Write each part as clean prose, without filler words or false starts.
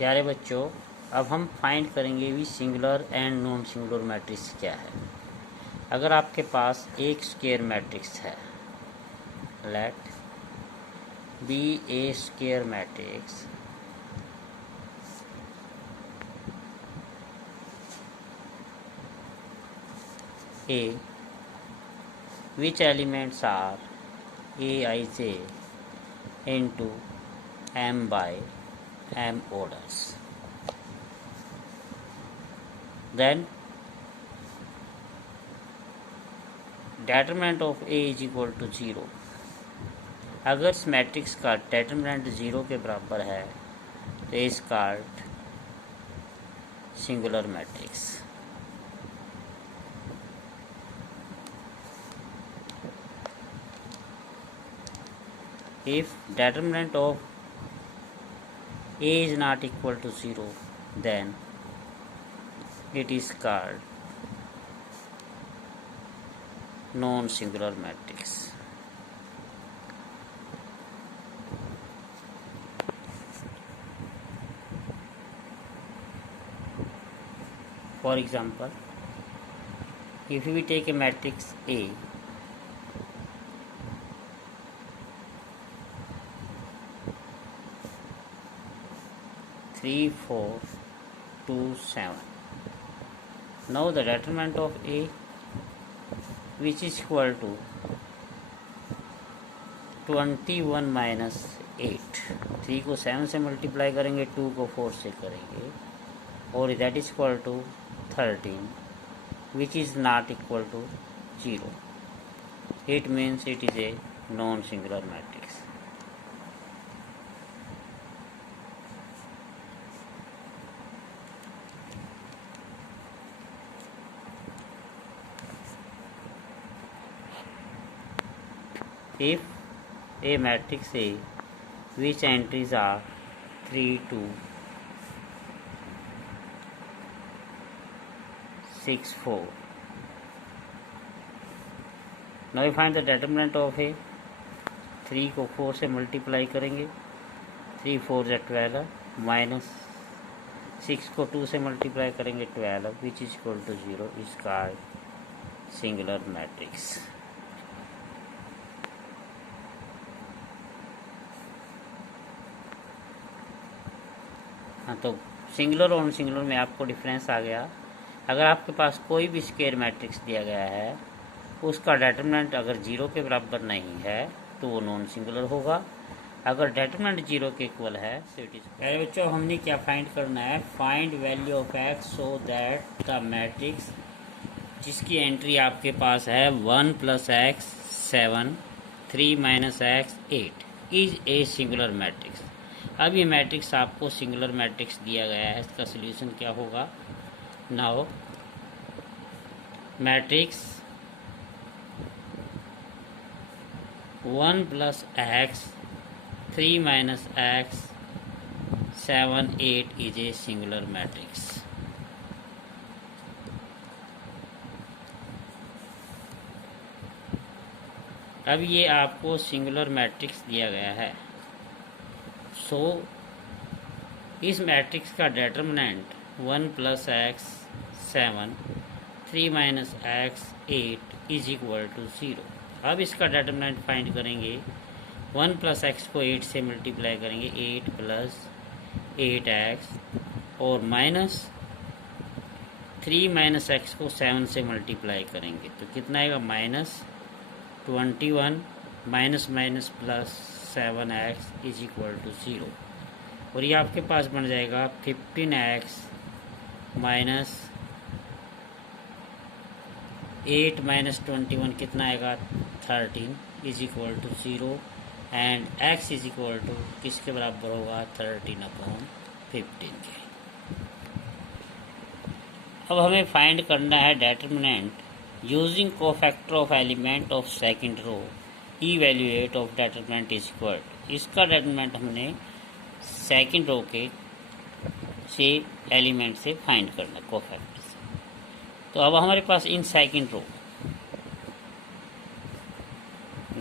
प्यारे बच्चों, अब हम फाइंड करेंगे भी singular and non singular matrix क्या है। अगर आपके पास एक स्क्वायर मैट्रिक्स है, let be A square matrix A which elements are Aij into m by m orders, then determinant of A is equal to 0। अगर इस मैट्रिक्स का डेटरमिनेंट 0 के बराबर है तो is called singular matrix. If determinant of A is not equal to 0, then it is called non-singular matrix। For example, if we take a matrix A, 3, 4, 2, 7. Now the determinant of A, which is equal to 21 minus 8। 3 को 7 से multiply करेंगे, 2 को 4 से करेंगे, और that is equal to 13, which is not equal to 0। It means it is a non-singular matrix। If a matrix A which entries are 3, 2, 6, 4, now we find the determinant of A। 3 को 4 से multiply करेंगे, 3 4 जा 12, minus 6 को 2 से multiply करेंगे 12, which is equal to 0, is called singular matrix. हाँ, तो singular और सिंगुलर में आपको डिफरेंस आ गया। अगर आपके पास कोई भी स्क्वायर मैट्रिक्स दिया गया है, उसका डेटरमिनेंट अगर 0 के बराबर नहीं है तो वो नॉन सिंगुलर होगा। अगर डेटरमिनेंट 0 के इक्वल है तो इट इज। पहले बच्चों, हमने क्या फाइंड करना है? Find value of x so that the matrix जिसकी एंट्री आपके पास है 1 + x 7, 3 - x 8 is a singular matrix. अब ये मैट्रिक्स आपको सिंगुलर मैट्रिक्स दिया गया है, इसका सॉल्यूशन क्या होगा? Now matrix 1 + x 3 - x 7 8 is a singular matrix. अब ये आपको सिंगुलर मैट्रिक्स दिया गया है, सो इस मैट्रिक्स का determinant 1 + x 7, 3 - x 8 is equal to 0। अब इसका डेटरमिनेंट फाइंड करेंगे। 1 + x को 8 से मल्टीप्लाई करेंगे, 8 + 8x, और माइनस 3 - x को 7 से मल्टीप्लाई करेंगे तो कितना आएगा? -21 minus plus 7x is equal to 0। और ये आपके पास बन जाएगा 15x माइनस 8 - 21 कितना आएगा? 13 is equal to 0, and x is equal to किसके बराबर होगा? 13/15 के। अब हमें फाइंड करना है determinant using cofactor of element of second row, evaluate of determinant is equal. इसका डेटरमिनेंट हमने सेकंड रो के से एलिमेंट से फाइंड करना, कोफैक्टर से। तो अब हमारे पास in second row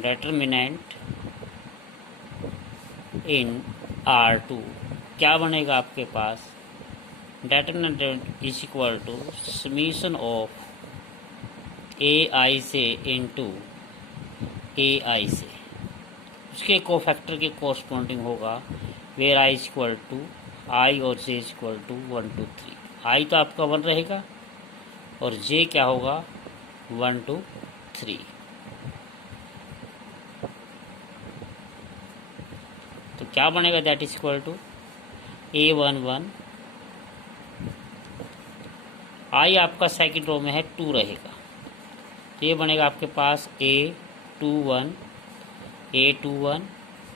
determinant in R2 क्या बनेगा आपके पास, determinant is equal to summation of A I से इंटू ए आई से, उसके कोफैक्टर के कोरस्पॉन्डिंग होगा, where I is equal to I और J is equal to 1 2 3। I तो आपका 1 रहेगा और जे क्या होगा 1 2 3। तो क्या बनेगा, that is equal to A11, आई आपका सेकंड रो में है 2 रहेगा, तो ये बनेगा आपके पास A21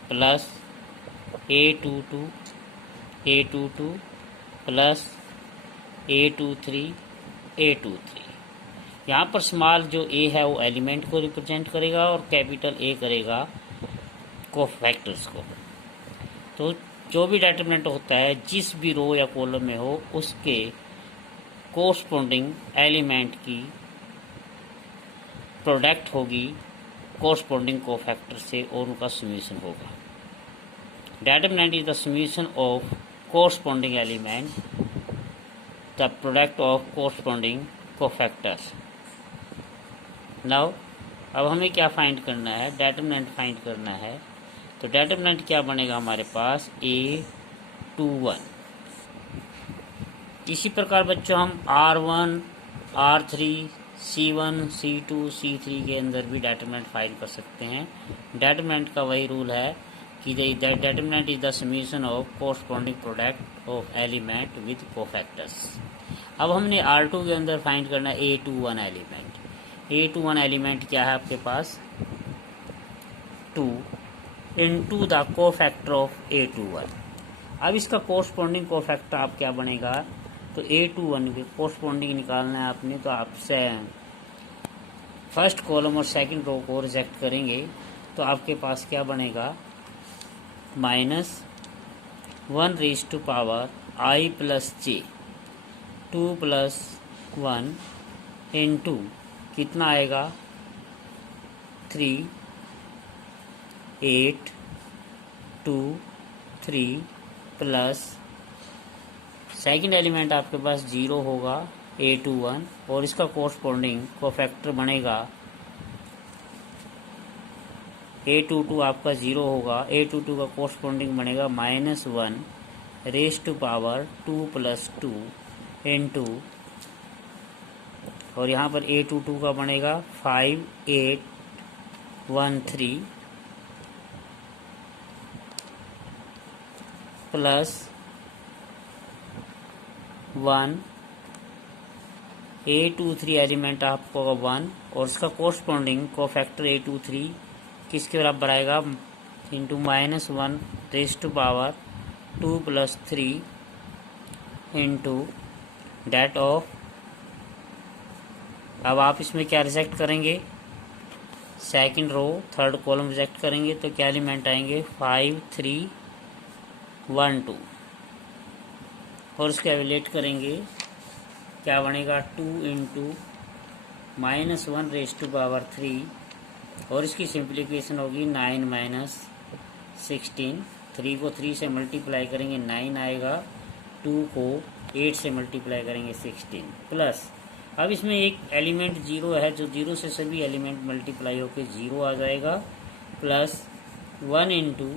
plus A22 plus A23। यहाँ पर स्मॉल जो ए है वो एलिमेंट को रिप्रेजेंट करेगा और कैपिटल ए करेगा कोफैक्टर्स को। तो जो भी डिटरमिनेंट होता है जिस भी रो या कॉलम में हो उसके कोरस्पॉन्डिंग एलिमेंट की प्रोडक्ट होगी कोरस्पॉन्डिंग कोफैक्टर से और उनका समीशन होगा। Determinant is the summation of corresponding element, the product of corresponding cofactors. Now अब हमें क्या फाइंड करना है, डिटरमिनेंट फाइंड करना है। तो डिटरमिनेंट क्या बनेगा हमारे पास A21। इसी प्रकार बच्चों हम R1 R3 C1 C2 C3 के अंदर भी डिटरमिनेंट फाइंड कर सकते हैं। डिटरमिनेंट का वही रूल है कि determinant is the summation of corresponding product of element with cofactors. अब हमने R2 के अंदर फाइंड करना है A21 एलिमेंट। A21 एलिमेंट क्या है आपके पास 2 into the cofactor of A21। अब इसका कोरस्पॉन्डिंग कोफैक्टर आप क्या बनेगा, तो A21 के कोरस्पॉन्डिंग निकालना है आपने, तो आपसे फर्स्ट कॉलम और सेकंड रो को रिजेक्ट करेंगे तो आपके पास क्या बनेगा -1 आई प्लस जे 2 प्लस 1 इंटू कितना आएगा 3 8 2 3 प्लस सेकंड एलिमेंट आपके पास 0 होगा A21 और इसका कोरस्पॉन्डिंग कोफैक्टर बनेगा A22 आपका 0 होगा, A22 का कोरस्पॉन्डिंग बनेगा -1 2 प्लस 2 इंटू और यहाँ पर A22 का बनेगा 5 8 1 3 प्लस 1 A23 एलिमेंट आपको 1 और इसका कोरस्पॉन्डिंग कोफैक्टर A23 किसके बराबर आएगा into -1 2 plus 3 into det of. अब आप इसमें क्या रिजेक्ट करेंगे, second row third column reject करेंगे तो क्या एलिमेंट आएंगे 5 3 1 2 और उसके एवेलेट करेंगे क्या बनेगा 2 इंटू -1 3 और इसकी सिंप्लीफिकेशन होगी 9 16। 3 को 3 से मल्टीप्लाई करेंगे 9 आएगा, 2 को 8 से मल्टीप्लाई करेंगे 16 प्लस। अब इसमें एक एलिमेंट 0 है जो 0 से सभी एलिमेंट मल्टीप्लाई होकर 0 आ जाएगा प्लस 1 इंटू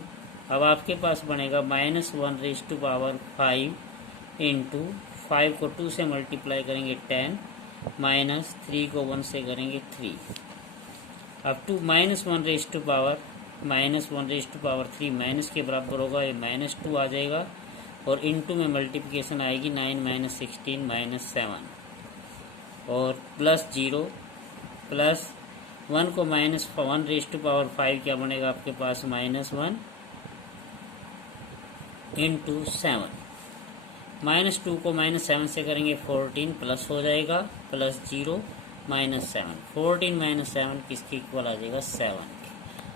अब आपके पास बनेगा -1 5 इंटू 5 को 2 से मल्टीप्लाई करेंगे 10 -3 को 1 से करेंगे 3 अब टू -1 3 माइनस के बराबर होगा, ये -2 आ जाएगा और इनटू में मल्टीप्लिकेशन आएगी 9 16 -7 और प्लस 0 प्लस 1 को -1 क्या बनेगा आपके पास -1 इंटू 7 -2 को -7 से करेंगे 14 प्लस हो जाएगा प्लस 0 -7 14 7 किसके इक्वल आ जाएगा 7।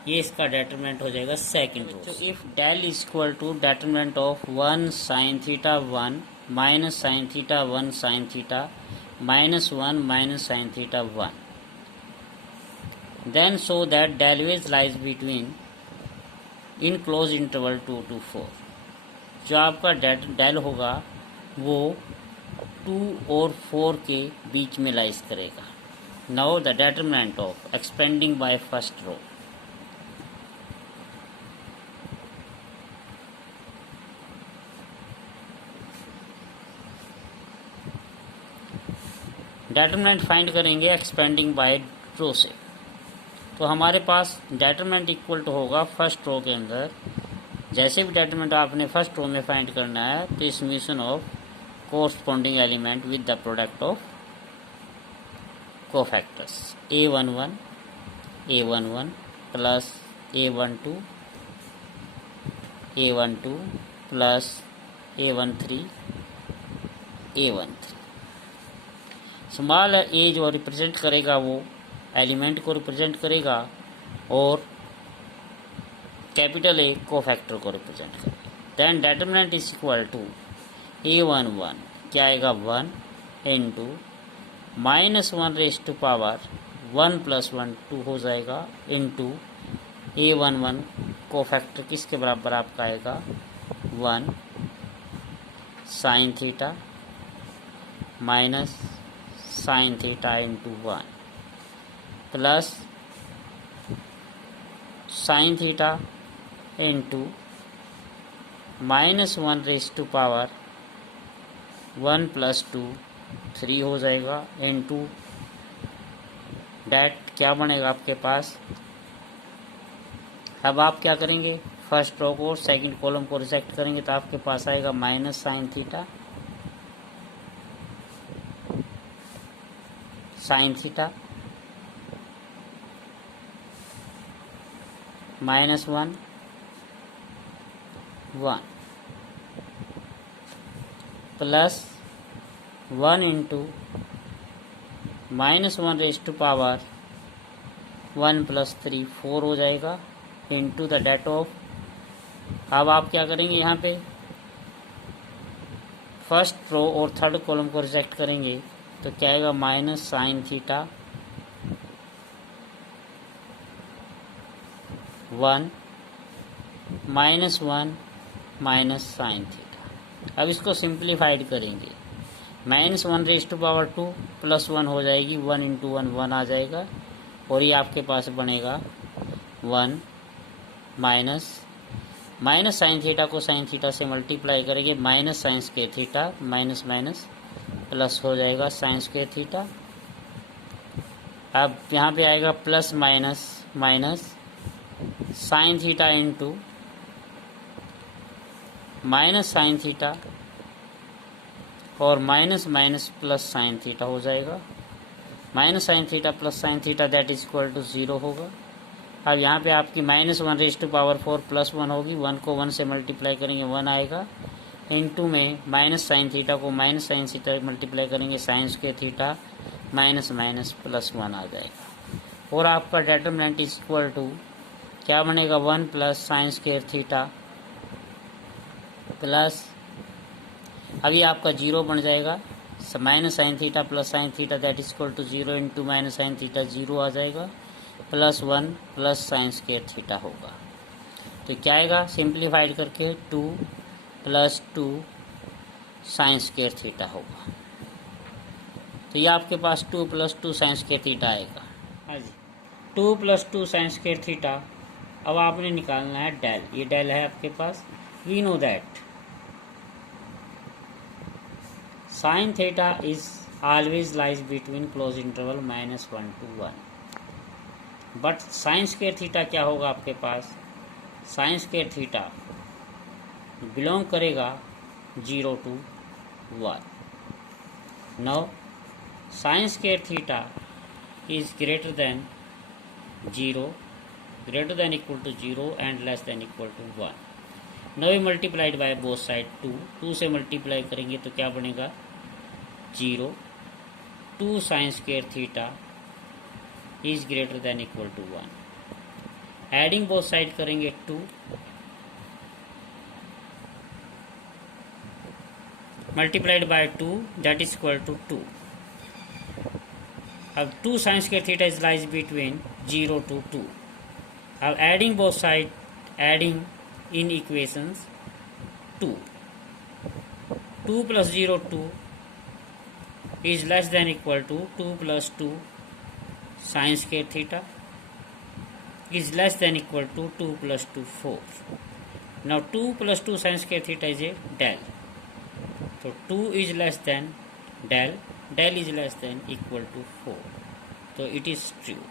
ये इसका डिटरमिनेंट हो जाएगा second row. If del is equal to determinant of 1 sin theta 1 minus sin theta 1 sin theta -1 minus sin theta 1 then show that del always lies between in closed interval 2 to 4। जो आपका del होगा वो 2 और 4 के बीच में lies करेगा। Now the determinant of expanding by first row. Determinant find करेंगे expanding by row से। तो हमारे पास डिटरमिनेंट इक्वल टू होगा फर्स्ट रो के अंदर, जैसे भी डिटरमिनेंट आपने फर्स्ट रो में फाइंड करना है तो summation of corresponding element with the product of cofactors A11 plus A12 plus A13 small A जो रिप्रेजेंट करेगा वो एलिमेंट को रिप्रेजेंट करेगा और कैपिटल ए कोफैक्टर को रिप्रेजेंट करेगा। Then determinant is equal to A11 क्या आएगा 1 इंटू -1 रेज टू पावर 1 + 1 2 हो जाएगा इंटू A11 कोफैक्टर किसके बराबर आपका आएगा 1 sine theta minus sine theta into 1 plus sine theta into -1 raise to power 1 + 2 3 हो जाएगा इंटू डेट क्या बनेगा आपके पास। अब आप क्या करेंगे, फर्स्ट रो को और सेकंड कॉलम को रिजेक्ट करेंगे तो आपके पास आएगा minus sine theta -1 1 plus 1 into -1 raise to power 1 + 3 4 हो जाएगा इंटू द डेट ऑफ। अब आप क्या करेंगे, यहाँ पे फर्स्ट रो और थर्ड कॉलम को रिजेक्ट करेंगे तो क्या आएगा minus sine theta 1 -1 minus sine theta. अब इसको सिंप्लीफाइड करेंगे, -1 रेज टू पावर 2 प्लस 1 हो जाएगी 1 इंटू 1 1 आ जाएगा और ये आपके पास बनेगा 1 माइनस साइन थीटा को साइन थीटा से मल्टीप्लाई करेंगे minus sine square theta minus minus plus हो जाएगा साइन स्क्वायर थीटा। अब यहाँ पे आएगा plus minus sine theta into minus sine theta और minus minus plus sine theta हो जाएगा। Minus sine theta plus sine theta that is equal to 0 होगा। अब यहाँ पे आपकी -1 रेज टू पावर 4 + 1 होगी, 1 को 1 से मल्टीप्लाई करेंगे 1 आएगा इंटू में माइनस साइन थीटा को माइनस साइन थीटा मल्टीप्लाई करेंगे sign square theta minus minus plus 1 आ जाएगा और आपका डिटरमिनेंट इज इक्वल टू क्या बनेगा 1 plus sine square theta plus अभी आपका 0 बन जाएगा minus sine theta plus sine theta that is equal to 0 into minus sine theta 0 आ जाएगा plus 1 plus sine square theta होगा। तो क्या आएगा सिंप्लीफाइड करके 2 + 2 साइन स्क्वायर थीटा होगा। तो ये आपके पास 2 + 2 साइन स्क्वायर थीटा आएगा। हाँ जी 2 + 2 साइन स्क्वायर थीटा। अब आपने निकालना है डेल, ये डेल है आपके पास। We know that sine theta is always lies between close interval -1 to 1 but sine square theta क्या होगा आपके पास, साइन स्क्वायर थीटा बिलोंग करेगा 0 to 1। Now sine square theta is greater than 0 greater than equal to 0 and less than equal to 1। Now multiplied by both side 2 से multiply करेंगे तो क्या बनेगा 0 2 sine square theta is greater than equal to 1। Adding both side करेंगे 2 multiplied by 2 that is equal to 2। अब 2 sine square theta is lies between 0 to 2। अब adding both side adding in equations 2 2 plus 0 2 is less than equal to 2 plus 2 sin square theta is less than equal to 2 plus 2 4. Now 2 plus 2 sin square theta is a del. So 2 is less than del is less than equal to 4. So it is true.